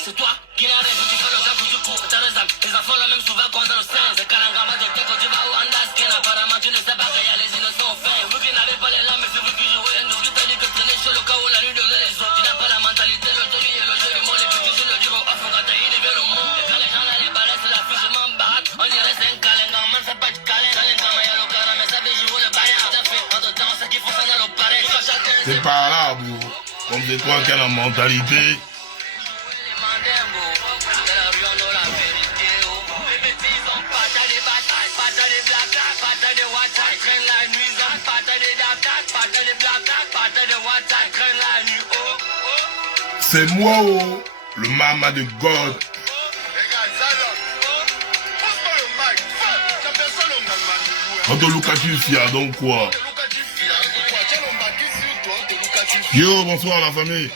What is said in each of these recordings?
C'est toi qui n'as rien, tu fais le gars que tu cours. T'as raison, les enfants là même souvent quand on sait. C'est Kalangama de Teko, tu vas au Andasken. Apparemment tu ne sais pas qu'il y a les innocents faits. Vous qui n'avez pas les lames, mais c'est vous qui jouez. Nous qui t'as dit que traîner sur le cas où la nuit devenait les autres. Tu n'as pas la mentalité, le tobi et le jeu du monde. Les petits sur le dur au off, on va tailler les verres au monde. Et quand les gens là les balais, c'est la fiche, je m'en batte. On dirait c'est un Kalangama, c'est pas du Kalangama, y'a le cara, mais ça fait jouer le bail. T'as fait en deux temps, c'est qu'il faut faire le pareil. C'est pas là, bro. Comme c'est toi qui as la mentalité. C'est moi, oh, le mama de God. Antelukatifia, donc quoi? Yo, bonsoir la famille.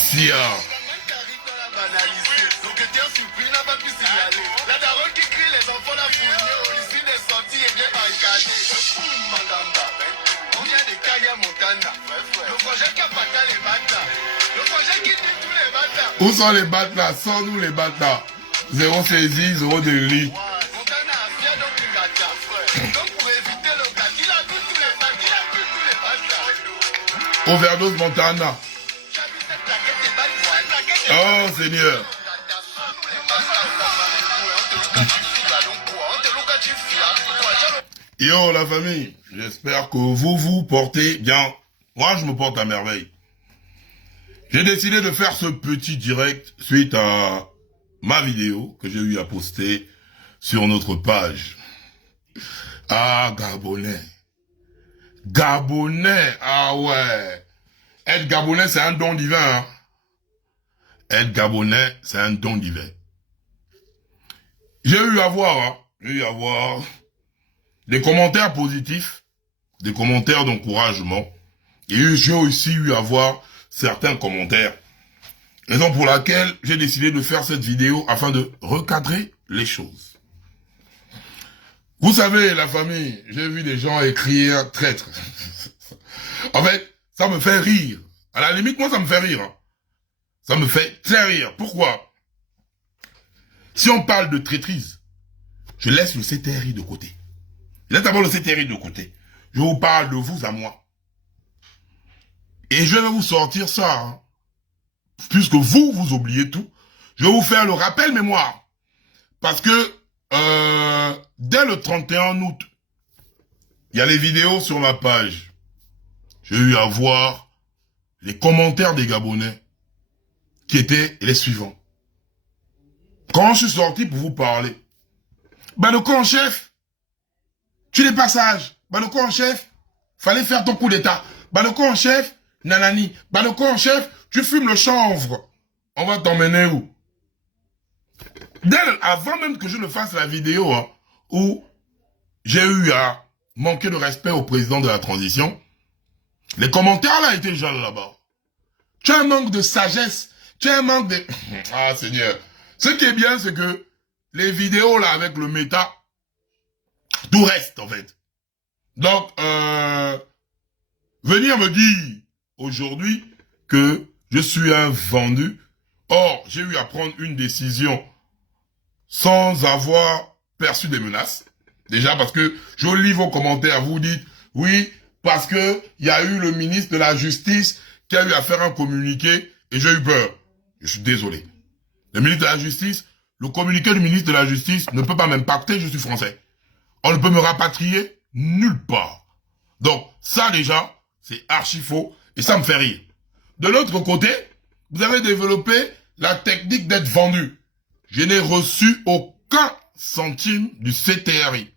Sia. La daronne qui crie, les enfants la fouillent, au lycée des sorties et bien barricadé. On vient de Kaya Montana. Le projet qui a pas les bâtards. Le projet qui dit tous les bâtards. Où sont les bâtards? Sans nous les bâtards. Zéro saisie, zéro délit. Montana a fier donc une bâtard. Donc pour éviter le gars, il a vu tous les bâtards. Il a vu tous les bâtards. Overdose Montana. Oh Seigneur. Yo la famille, j'espère que vous vous portez bien. Moi je me porte à merveille. J'ai décidé de faire ce petit direct suite à ma vidéo que j'ai eu à poster sur notre page. Ah Gabonais. Gabonais, ah ouais. Être Gabonais c'est un don divin. Hein? Être Gabonais c'est un don divin. J'ai eu à voir des commentaires positifs, des commentaires d'encouragement, et j'ai aussi eu à voir certains commentaires. Raison pour laquelle j'ai décidé de faire cette vidéo afin de recadrer les choses. Vous savez, la famille, j'ai vu des gens écrire traître. En fait, ça me fait rire. À la limite, moi, ça me fait rire. Hein. Ça me fait très rire. Pourquoi? Si on parle de traîtrise, je laisse le CTRI de côté. Laisse d'abord le CTRI de côté. Je vous parle de vous à moi. Et je vais vous sortir ça. Hein. Puisque vous oubliez tout. Je vais vous faire le rappel mémoire. Parce que dès le 31 août, il y a les vidéos sur ma page. J'ai eu à voir les commentaires des Gabonais qui étaient les suivants. Quand je suis sorti pour vous parler, Banoko en chef, tu n'es pas sage. Banoko en chef, fallait faire ton coup d'état. Banoko en chef, nanani. Banoko en chef, tu fumes le chanvre. On va t'emmener où? Avant même que je ne fasse la vidéo, hein, où j'ai eu à manquer de respect au président de la transition, les commentaires là étaient déjà là-bas. Tu as un manque de sagesse. Tu as un manque de... Ah Seigneur. Ce qui est bien, c'est que les vidéos là avec le méta, tout reste en fait. Donc, venir me dire aujourd'hui que je suis un vendu. Or, j'ai eu à prendre une décision sans avoir perçu des menaces. Déjà parce que je lis vos commentaires, vous dites, oui, parce que il y a eu le ministre de la Justice qui a eu à faire un communiqué et j'ai eu peur. Je suis désolé. Le ministre de la Justice, le communiqué du ministre de la Justice ne peut pas m'impacter, je suis français. On ne peut me rapatrier nulle part. Donc, ça déjà, c'est archi faux et ça me fait rire. De l'autre côté, vous avez développé la technique d'être vendu. Je n'ai reçu aucun centime du CTRI.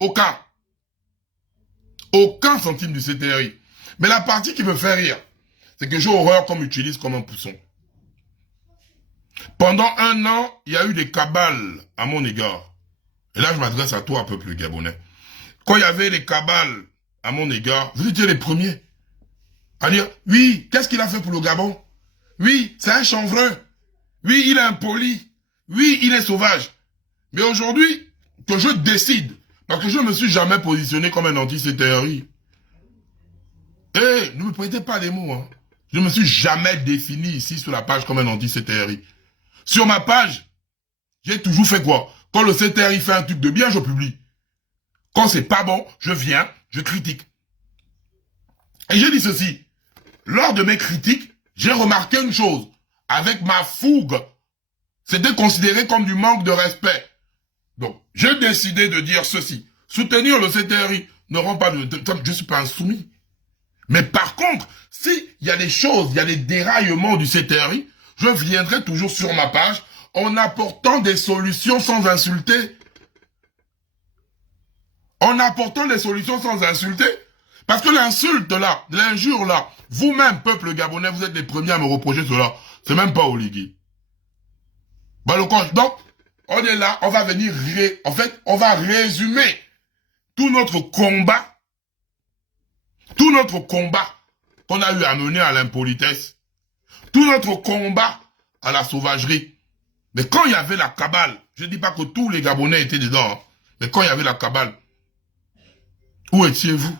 Aucun. Aucun centime du CTRI. Mais la partie qui me fait rire, c'est que j'ai horreur qu'on m'utilise comme un pousson. Pendant 1 an, il y a eu des cabales à mon égard. Et là, je m'adresse à toi, peuple gabonais. Quand il y avait des cabales à mon égard, vous étiez les premiers à dire, oui, qu'est-ce qu'il a fait pour le Gabon? Oui, c'est un chanvreux. Oui, il est impoli. Oui, il est sauvage. Mais aujourd'hui, que je décide, Parce que je ne me suis jamais positionné comme un anti-CTRI. Eh, ne me prêtez pas les mots, hein. Je ne me suis jamais défini ici sur la page comme un anti-CTRI. Sur ma page, j'ai toujours fait quoi? Quand le CTRI fait un truc de bien, je publie. Quand c'est pas bon, je viens, je critique. Et j'ai dit ceci. Lors de mes critiques, j'ai remarqué une chose. Avec ma fougue, c'était considéré comme du manque de respect. Donc, j'ai décidé de dire ceci. Soutenir le CTRI ne rend pas de... Je ne suis pas un soumis. Mais par contre, s'il y a des choses, il y a des déraillements du CTRI, je viendrai toujours sur ma page en apportant des solutions sans insulter. En apportant des solutions sans insulter. Parce que l'insulte là, l'injure là, vous-même, peuple gabonais, vous êtes les premiers à me reprocher cela. C'est même pas Oligui. Donc, on est là, on va venir, en fait, on va résumer tout notre combat qu'on a eu à mener à l'impolitesse, tout notre combat à la sauvagerie. Mais quand il y avait la cabale, je ne dis pas que tous les Gabonais étaient dedans, hein, mais quand il y avait la cabale, où étiez-vous?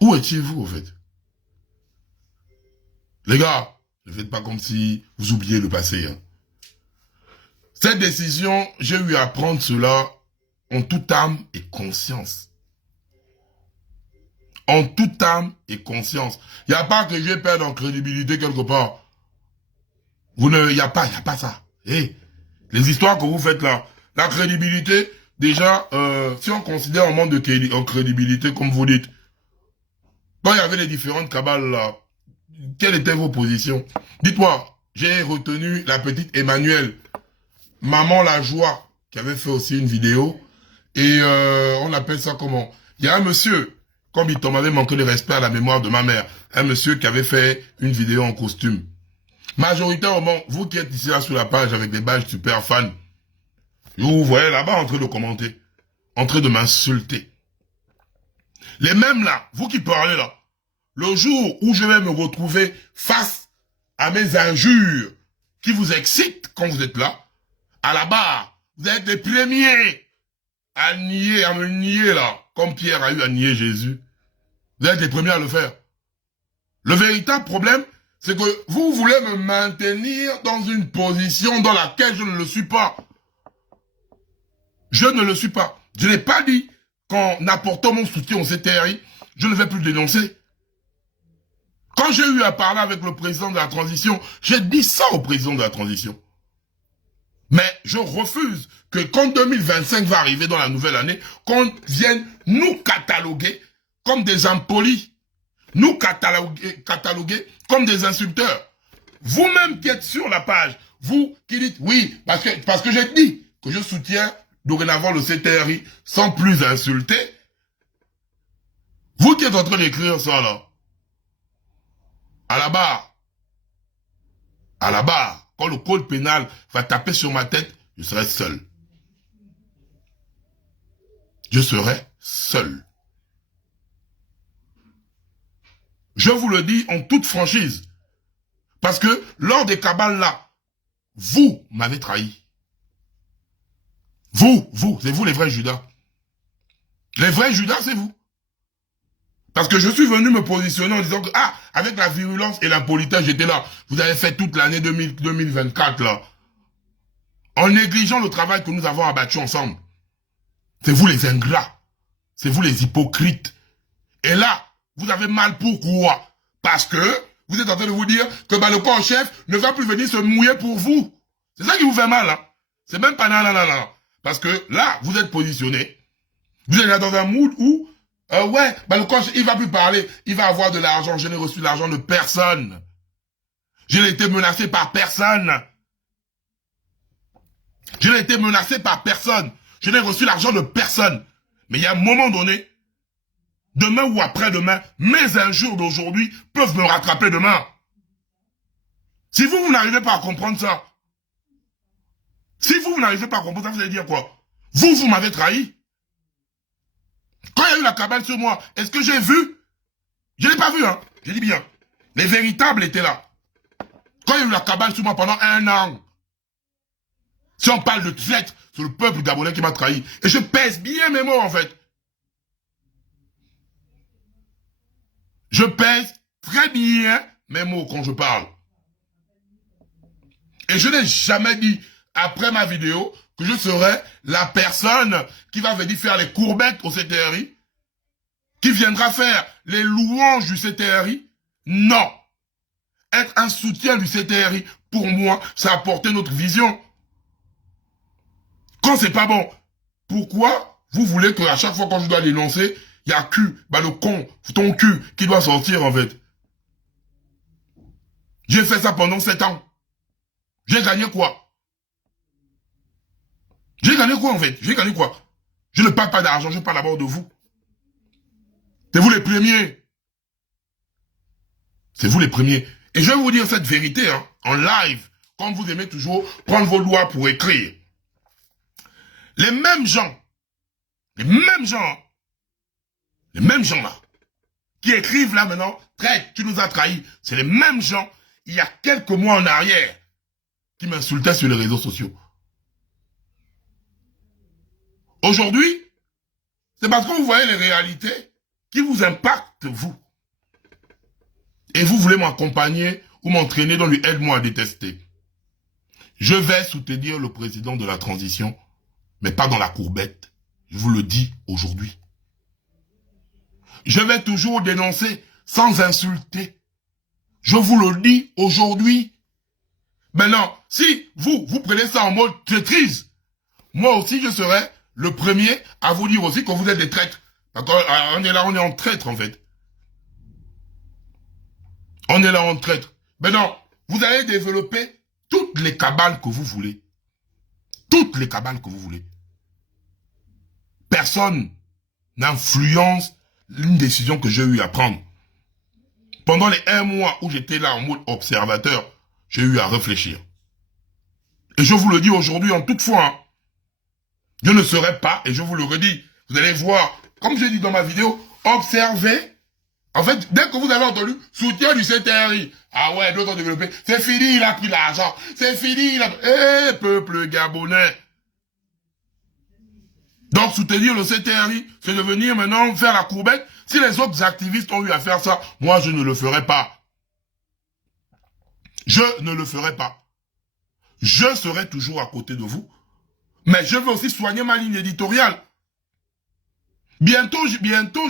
Où étiez-vous, en fait? Les gars, ne faites pas comme si vous oubliez le passé. Hein. Cette décision, j'ai eu à prendre cela en toute âme et conscience. En toute âme et conscience. Il n'y a pas que je vais perdre en crédibilité quelque part. Il n'y a pas ça. Hey, les histoires que vous faites là, la crédibilité, déjà, si on considère un manque de crédibilité, comme vous dites, quand il y avait les différentes cabales là, quelles étaient vos positions? Dites-moi, j'ai retenu la petite Emmanuelle, Maman la Joie, qui avait fait aussi une vidéo, et on appelle ça comment? Il y a un monsieur, comme il m'avait manqué de respect à la mémoire de ma mère, un monsieur qui avait fait une vidéo en costume. Majoritairement, vous qui êtes ici là sur la page avec des badges super fans, vous voyez là-bas en train de commenter, en train de m'insulter. Les mêmes là, vous qui parlez là, le jour où je vais me retrouver face à mes injures qui vous excitent quand vous êtes là, à la barre, vous êtes les premiers à nier, à me nier là, comme Pierre a eu à nier Jésus. Vous êtes les premiers à le faire. Le véritable problème, c'est que vous voulez me maintenir dans une position dans laquelle je ne le suis pas. Je ne le suis pas. Je n'ai pas dit qu'en apportant mon soutien au CTRI, je ne vais plus le dénoncer. Quand j'ai eu à parler avec le président de la transition, j'ai dit ça au président de la transition. Mais je refuse que quand 2025 va arriver dans la nouvelle année, qu'on vienne nous cataloguer comme des impolis, nous cataloguer comme des insulteurs. Vous-même qui êtes sur la page, vous qui dites oui, parce que j'ai dit que je soutiens dorénavant le CTRI sans plus insulter, vous qui êtes en train d'écrire ça là, à la barre, quand le code pénal va taper sur ma tête, je serai seul. Je serai seul. Je vous le dis en toute franchise. Parce que lors des cabales là, vous m'avez trahi. C'est vous les vrais Judas. Les vrais Judas, c'est vous. Parce que je suis venu me positionner en disant que, avec la virulence et l'impolitesse, j'étais là. Vous avez fait toute l'année 2024, là. En négligeant le travail que nous avons abattu ensemble. C'est vous les ingrats. C'est vous les hypocrites. Et là, vous avez mal pourquoi? Parce que vous êtes en train de vous dire que le corps en chef ne va plus venir se mouiller pour vous. C'est ça qui vous fait mal, hein. C'est même pas non. Parce que là, vous êtes positionné. Vous êtes là dans un mood où le coach, il va plus parler, il va avoir de l'argent. Je n'ai reçu de l'argent de personne. Je n'ai été menacé par personne. Je n'ai été menacé par personne. Je n'ai reçu l'argent de personne. Mais il y a un moment donné, demain ou après-demain, mes injures d'aujourd'hui peuvent me rattraper demain. Si vous n'arrivez pas à comprendre ça, vous allez dire quoi? Vous m'avez trahi. Quand il y a eu la cabale sur moi, est-ce que j'ai vu? Je ne l'ai pas vu, hein. J'ai dit bien. Les véritables étaient là. Quand il y a eu la cabale sur moi pendant 1 an, Si on parle de traître, c'est le peuple gabonais qui m'a trahi. Et je pèse bien mes mots, en fait. Je pèse très bien mes mots quand je parle. Et je n'ai jamais dit, après ma vidéo, que je serais la personne qui va venir faire les courbettes au CTRI, qui viendra faire les louanges du CTRI. Non. Être un soutien du CTRI, pour moi, c'est apporter notre vision. Quand c'est pas bon, pourquoi vous voulez qu'à chaque fois quand je dois l'énoncer, il y a le con, ton cul, qui doit sortir, en fait? J'ai fait ça pendant 7 ans. J'ai gagné quoi? J'ai gagné quoi, en fait? J'ai gagné quoi? Je ne parle pas d'argent, je parle d'abord de vous. C'est vous les premiers. C'est vous les premiers. Et je vais vous dire cette vérité, hein, en live, comme vous aimez toujours prendre vos lois pour écrire. Les mêmes gens là, qui écrivent là maintenant, traite, tu nous as trahis, c'est les mêmes gens, il y a quelques mois en arrière, qui m'insultaient sur les réseaux sociaux. Aujourd'hui, c'est parce que vous voyez les réalités qui vous impactent, vous. Et vous voulez m'accompagner ou m'entraîner dans le aide-moi à détester. Je vais soutenir le président de la transition, mais pas dans la courbette. Je vous le dis aujourd'hui. Je vais toujours dénoncer sans insulter. Je vous le dis aujourd'hui. Maintenant, si vous prenez ça en mode traîtrise, moi aussi je serai le premier à vous dire aussi que vous êtes des traîtres. D'accord? On est là, on est en traître en fait. On est là en traître. Maintenant, vous allez développer toutes les cabales que vous voulez. Toutes les cabales que vous voulez. Personne n'influence une décision que j'ai eu à prendre. Pendant les 1 mois où j'étais là en mode observateur, j'ai eu à réfléchir. Et je vous le dis aujourd'hui en toute foi, hein, je ne serai pas, et je vous le redis, vous allez voir, comme j'ai dit dans ma vidéo, observez. En fait, dès que vous avez entendu soutien du CTRI, ah ouais, d'autres ont développé, c'est fini, il a pris l'argent, c'est fini, il a... peuple gabonais. Donc, soutenir le CTRI, c'est de venir maintenant faire la courbette. Si les autres activistes ont eu à faire ça, moi, je ne le ferai pas. Je ne le ferai pas. Je serai toujours à côté de vous. Mais je veux aussi soigner ma ligne éditoriale. Bientôt,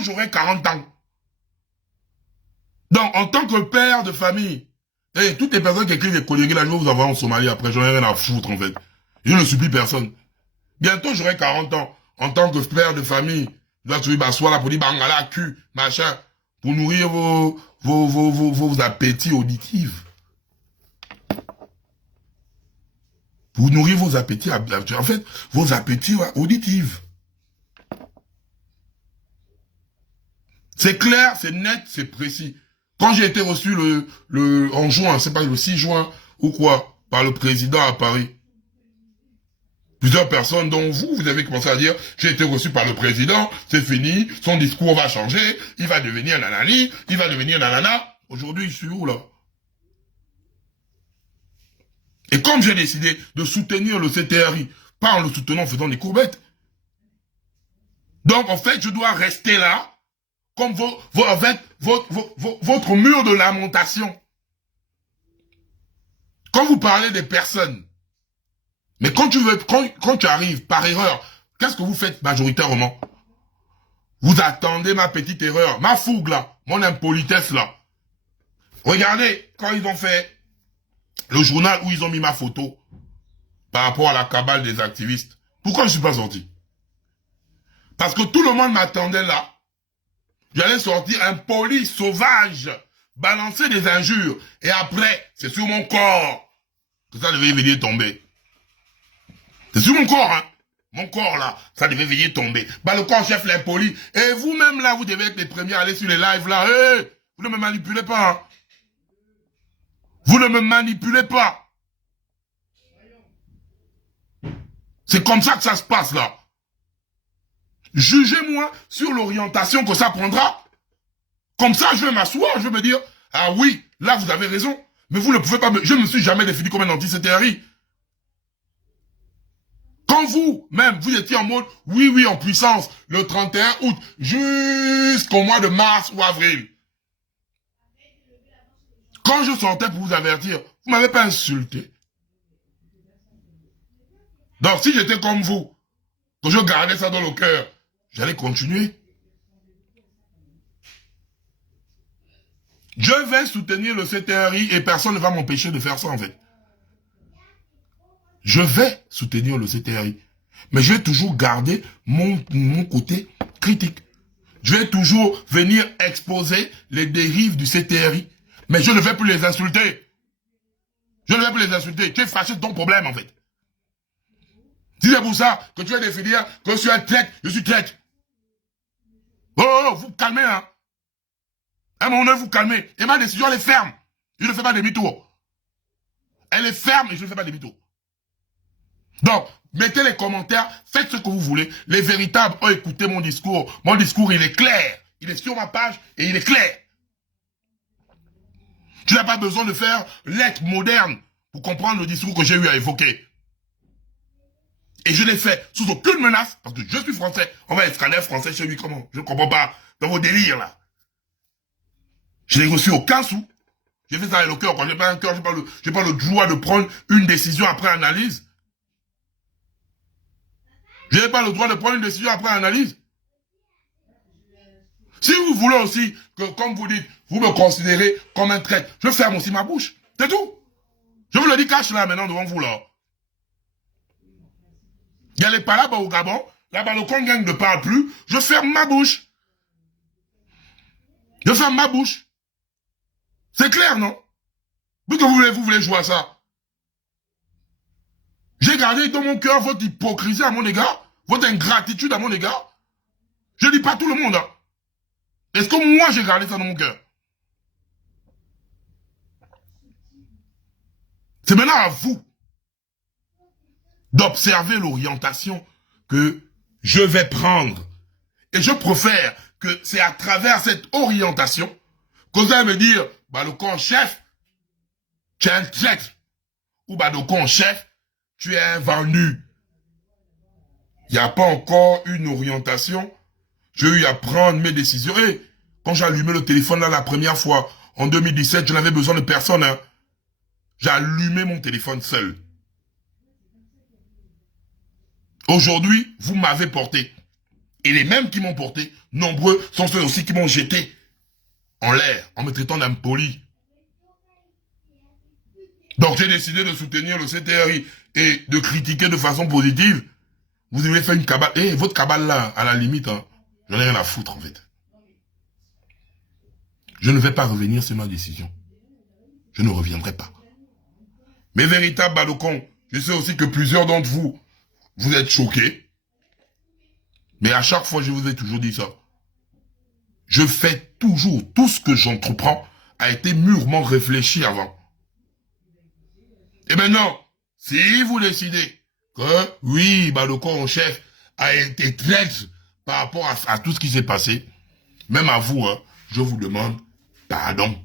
j'aurai 40 ans. Donc, en tant que père de famille, et toutes les personnes qui écrivent des collègues, là, je vais vous envoyer en Somalie après, j'en ai rien à foutre, en fait. Je ne supplie personne. Bientôt, j'aurai 40 ans. En tant que père de famille, je dois toujours m'asseoir là pour dire bangala, cul, machin, pour nourrir vos appétits auditifs. Pour nourrir vos appétits, en fait, vos appétits auditifs. C'est clair, c'est net, c'est précis. Quand j'ai été reçu en juin, c'est pas le 6 juin ou quoi, par le président à Paris, plusieurs personnes, dont vous avez commencé à dire, j'ai été reçu par le président, c'est fini, son discours va changer, il va devenir nanani, il va devenir nanana. Aujourd'hui, je suis où là? Et comme j'ai décidé de soutenir le CTRI, pas en le soutenant en faisant des courbettes, donc en fait, je dois rester là, comme votre mur de lamentation. Quand vous parlez des personnes, mais quand tu arrives par erreur, qu'est-ce que vous faites majoritairement? Vous attendez ma petite erreur, ma fougue là, mon impolitesse là. Regardez, quand ils ont fait le journal où ils ont mis ma photo par rapport à la cabale des activistes, pourquoi je ne suis pas sorti? Parce que tout le monde m'attendait là. J'allais sortir impoli, sauvage, balancer des injures. Et après, c'est sur mon corps que ça devait venir tomber. C'est sur mon corps, hein. Mon corps, là, ça devait venir tomber. Bah, le corps chef l'impoli. Et vous-même, là, vous devez être les premiers à aller sur les lives, là. Hey, vous ne me manipulez pas, hein. Vous ne me manipulez pas. C'est comme ça que ça se passe, là. Jugez-moi sur l'orientation que ça prendra. Comme ça, je vais m'asseoir, je vais me dire, ah oui, là, vous avez raison. Mais vous ne pouvez pas je ne me suis jamais défini comme un anti-CTRI. Quand vous, même, vous étiez en mode, oui, oui, en puissance, le 31 août, jusqu'au mois de mars ou avril. Quand je sortais pour vous avertir, vous m'avez pas insulté. Donc, si j'étais comme vous, que je gardais ça dans le cœur, j'allais continuer. Je vais soutenir le CTRI et personne ne va m'empêcher de faire ça, en fait. Je vais soutenir le CTRI. Mais je vais toujours garder mon côté critique. Je vais toujours venir exposer les dérives du CTRI. Mais je ne vais plus les insulter. Je ne vais plus les insulter. Tu es fâché de ton problème, en fait. Si c'est pour ça que tu vas définir que je suis un traître, je suis traître. Oh, vous calmez, hein. À un moment donné, vous calmez. Et ma décision, elle est ferme. Je ne fais pas demi-tour. Elle est ferme et je ne fais pas demi-tour. Donc, mettez les commentaires, faites ce que vous voulez. Les véritables ont écouté mon discours. Mon discours, il est clair. Il est sur ma page et il est clair. Tu n'as pas besoin de faire lettre moderne pour comprendre le discours que j'ai eu à évoquer. Et je l'ai fait sous aucune menace, parce que je suis français. On va escaner français chez lui, comment? Je ne comprends pas. Dans vos délires, là. Je n'ai reçu aucun sou. J'ai fait ça avec le cœur. Quand j'ai pas un cœur, j'ai pas le droit de prendre une décision après analyse. Je n'ai pas le droit de prendre une décision après analyse. Si vous voulez aussi que, comme vous dites, vous me considérez comme un traître, je ferme aussi ma bouche. C'est tout. Je vous le dis cache là maintenant devant vous là. Il y a les palabres au Gabon, là-bas le Congang ne parle plus, je ferme ma bouche. Je ferme ma bouche. C'est clair, non? Pourquoi vous voulez jouer à ça? J'ai gardé dans mon cœur votre hypocrisie à mon égard, votre ingratitude à mon égard. Je ne dis pas tout le monde. Hein. Est-ce que moi j'ai gardé ça dans mon cœur? C'est maintenant à vous d'observer l'orientation que je vais prendre. Et je préfère que c'est à travers cette orientation que vous allez me dire, bah le camp chef, tu es un traître. Ou bah le camp chef, tu es un vendu. Il n'y a pas encore une orientation. J'ai eu à prendre mes décisions. Et quand j'ai allumé le téléphone là la première fois, en 2017, je n'avais besoin de personne. Hein. J'ai allumé mon téléphone seul. Aujourd'hui, vous m'avez porté. Et les mêmes qui m'ont porté, nombreux sont ceux aussi qui m'ont jeté en l'air, en me traitant d'impoli. Donc j'ai décidé de soutenir le CTRI et de critiquer de façon positive. Vous avez fait une cabale. Eh, votre cabale là, à la limite, hein, j'en ai rien à foutre en fait. Je ne vais pas revenir sur ma décision. Je ne reviendrai pas. Mes véritables balocons, je sais aussi que plusieurs d'entre vous, vous êtes choqués. Mais à chaque fois, je vous ai toujours dit ça. Je fais toujours, tout ce que j'entreprends a été mûrement réfléchi avant. Et maintenant, si vous décidez que, oui, Balocon en chef a été traître par rapport à tout ce qui s'est passé, même à vous, hein, je vous demande pardon.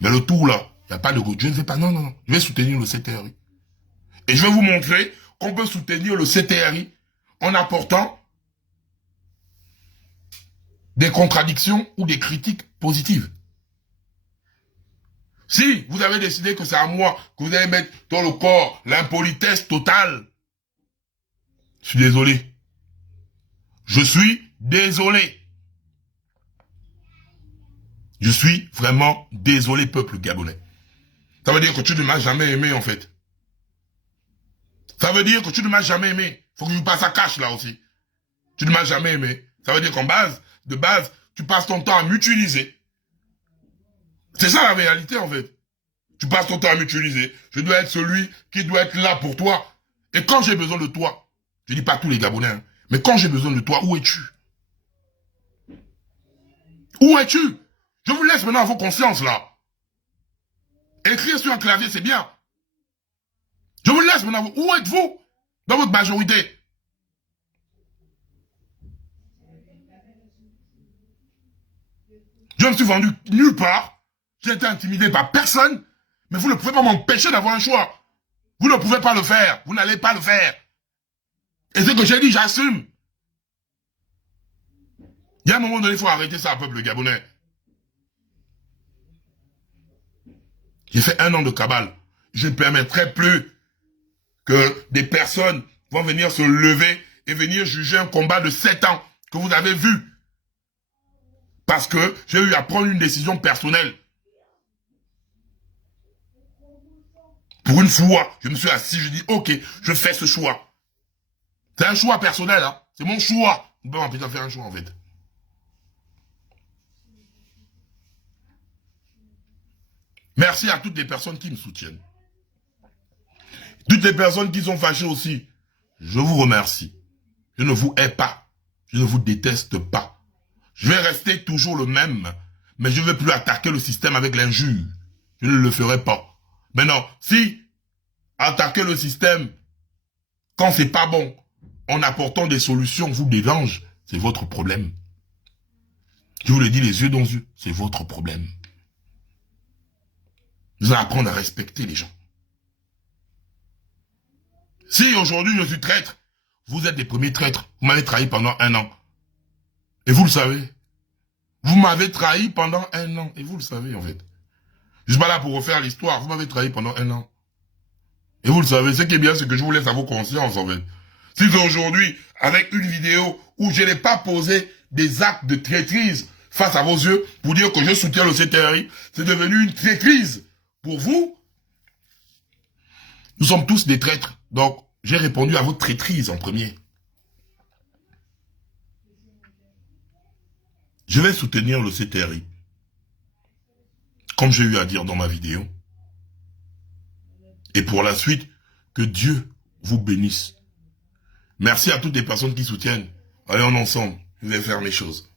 Mais le tout là, il n'y a pas de goût. Je ne vais pas, non, non, non. Je vais soutenir le CTRI. Et je vais vous montrer qu'on peut soutenir le CTRI en apportant des contradictions ou des critiques positives. Si vous avez décidé que c'est à moi que vous allez mettre dans le corps l'impolitesse totale, je suis désolé. Je suis désolé. Je suis vraiment désolé, peuple gabonais. Ça veut dire que tu ne m'as jamais aimé, en fait. Ça veut dire que tu ne m'as jamais aimé. Faut que je passe à cash, là, aussi. Tu ne m'as jamais aimé. Ça veut dire qu'en base, de base, tu passes ton temps à m'utiliser. C'est ça la réalité, en fait. Tu passes ton temps à m'utiliser. Je dois être celui qui doit être là pour toi. Et quand j'ai besoin de toi, je dis pas tous les Gabonais, hein, mais quand j'ai besoin de toi, où es-tu? Où es-tu? Je vous laisse maintenant à vos consciences, là. Écrire sur un clavier, c'est bien. Je vous laisse maintenant. Où êtes-vous? Dans votre majorité. Je ne suis vendu nulle part. J'ai été intimidé par personne. Mais vous ne pouvez pas m'empêcher d'avoir un choix. Vous ne pouvez pas le faire. Vous n'allez pas le faire. Et ce que j'ai dit, j'assume. Il y a un moment donné, il faut arrêter ça, peuple gabonais. J'ai fait 1 an de cabale. Je ne permettrai plus que des personnes vont venir se lever et venir juger un combat de 7 ans que vous avez vu. Parce que j'ai eu à prendre une décision personnelle. Pour une fois, je me suis assis, je dis, ok, je fais ce choix. C'est un choix personnel, hein. C'est mon choix. On peut m'empêcher de faire un choix, en fait. Merci à toutes les personnes qui me soutiennent. Toutes les personnes qui sont fâchées aussi. Je vous remercie. Je ne vous hais pas. Je ne vous déteste pas. Je vais rester toujours le même. Mais je ne vais plus attaquer le système avec l'injure. Je ne le ferai pas. Maintenant, si attaquer le système, quand c'est pas bon, en apportant des solutions, vous dérange, c'est votre problème. Je vous le dis les yeux dans les yeux, c'est votre problème. Vous allez apprendre à respecter les gens. Si aujourd'hui je suis traître, vous êtes les premiers traîtres. Vous m'avez trahi pendant 1 an. Et vous le savez. Vous m'avez trahi pendant 1 an. Et vous le savez en fait. Je ne suis pas là pour refaire l'histoire. Vous m'avez trahi pendant 1 an. Et vous le savez. Ce qui est bien, c'est que je vous laisse à vos consciences en fait. Si aujourd'hui, avec une vidéo où je n'ai pas posé des actes de traîtrise face à vos yeux pour dire que je soutiens le CTRI, c'est devenu une traîtrise pour vous. Nous sommes tous des traîtres. Donc, j'ai répondu à votre traîtrise en premier. Je vais soutenir le CTRI. Comme j'ai eu à dire dans ma vidéo. Et pour la suite, que Dieu vous bénisse. Merci à toutes les personnes qui soutiennent. Allez, on ensemble. Je vais faire mes choses.